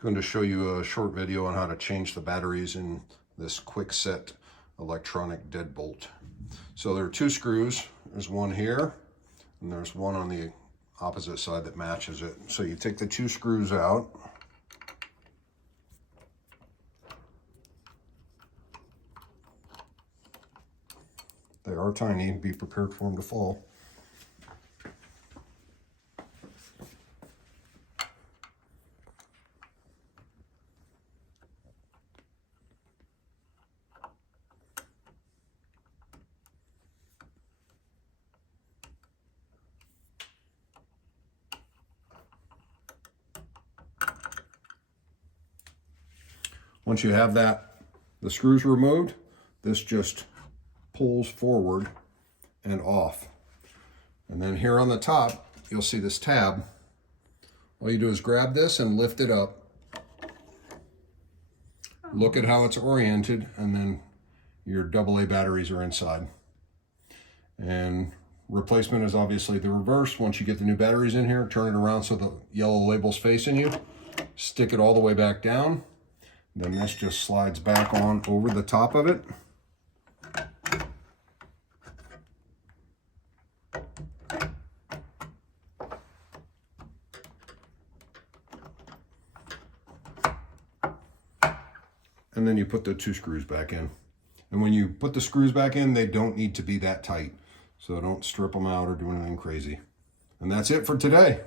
Going to show you a short video on how to change the batteries in this Kwikset electronic deadbolt. So there are two screws. There's one here and there's one on the opposite side that matches it. So you take the two screws out. They are tiny, be prepared for them to fall. Once you have the screws removed, this just pulls forward and off. And then here on the top, you'll see this tab. All you do is grab this and lift it up. Look at how it's oriented, and then your AA batteries are inside. And replacement is obviously the reverse. Once you get the new batteries in here, turn it around so the yellow label's facing you. Stick it all the way back down. Then this just slides back on over the top of it. And then you put the two screws back in. And when you put the screws back in, they don't need to be that tight. So don't strip them out or do anything crazy. And that's it for today.